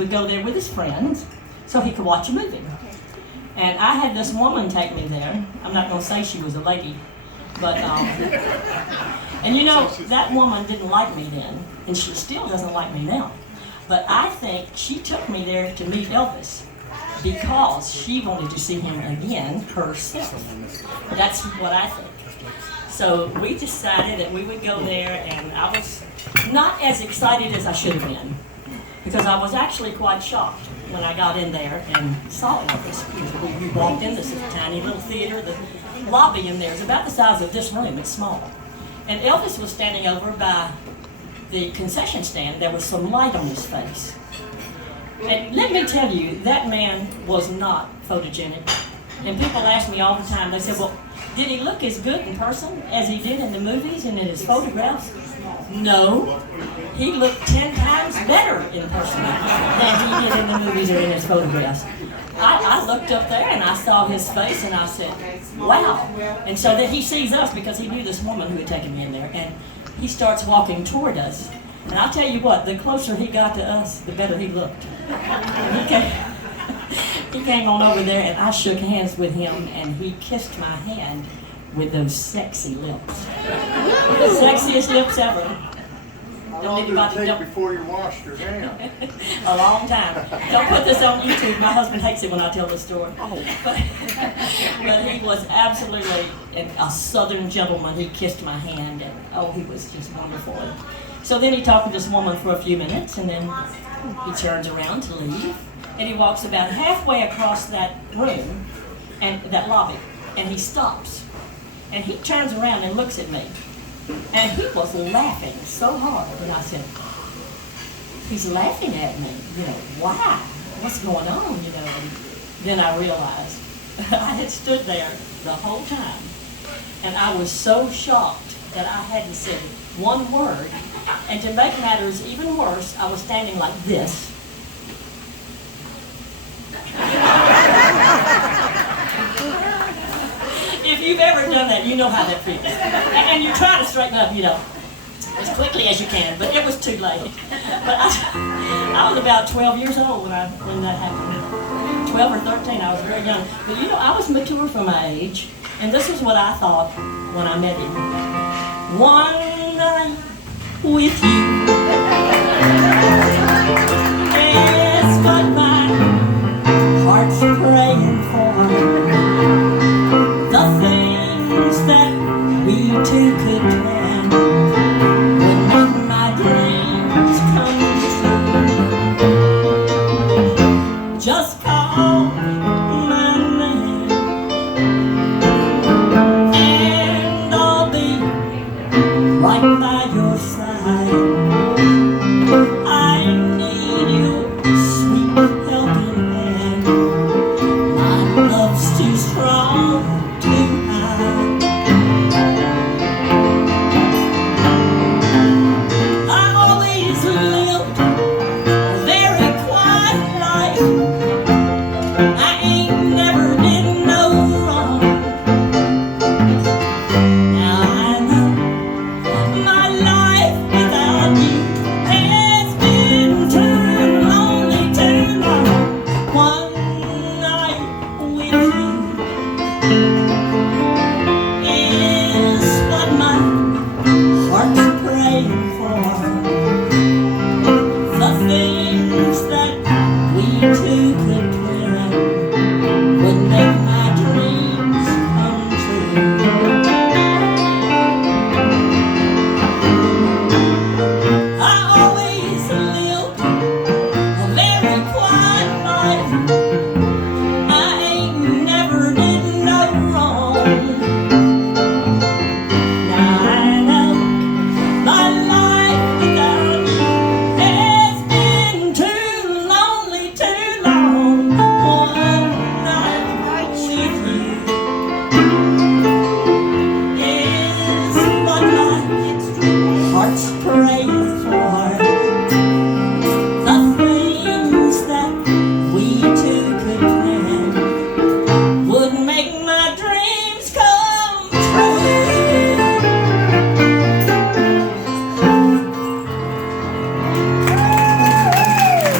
would go there with his friends so he could watch a movie. And I had this woman take me there. I'm not going to say she was a lady, but, and you know, that woman didn't like me then, and she still doesn't like me now. But I think she took me there to meet Elvis because she wanted to see him again herself. That's what I think. So we decided that we would go there, and I was not as excited as I should have been because I was actually quite shocked when I got in there and saw Elvis. Because we walked in this tiny little theater. The lobby in there is about the size of this room. It's small. And Elvis was standing over by the concession stand. There was some light on his face. And let me tell you, that man was not photogenic. And people ask me all the time, they said, well, did he look as good in person as he did in the movies and in his photographs? No. He looked 10 times better in person than he did in the movies or in his photographs. I looked up there and I saw his face and I said, wow. And so then he sees us because he knew this woman who had taken me in there. And he starts walking toward us. And I'll tell you what, the closer he got to us, the better he looked. He came on over there and I shook hands with him and he kissed my hand with those sexy lips. The sexiest lips ever. How long did it take before you washed your hands? A long time. Don't put this on YouTube. My husband hates it when I tell this story. But he was absolutely a southern gentleman. He kissed my hand and oh, he was just wonderful. So then he talked to this woman for a few minutes and then he turns around to leave. And he walks about halfway across that room and that lobby, and he stops. And he turns around and looks at me. And he was laughing so hard. And I said, he's laughing at me. You know, why? What's going on? You know, and then I realized I had stood there the whole time. And I was so shocked that I hadn't said one word. And to make matters even worse, I was standing like this. If you've ever done that, you know how that feels. And you try to straighten up, you know, as quickly as you can, but it was too late. But I was about 12 years old when that happened. 12 or 13, I was very young. But you know, I was mature for my age, and this is what I thought when I met him. One night with you is what my heart's praying for. The things that we two could plan would make my dreams come true. Just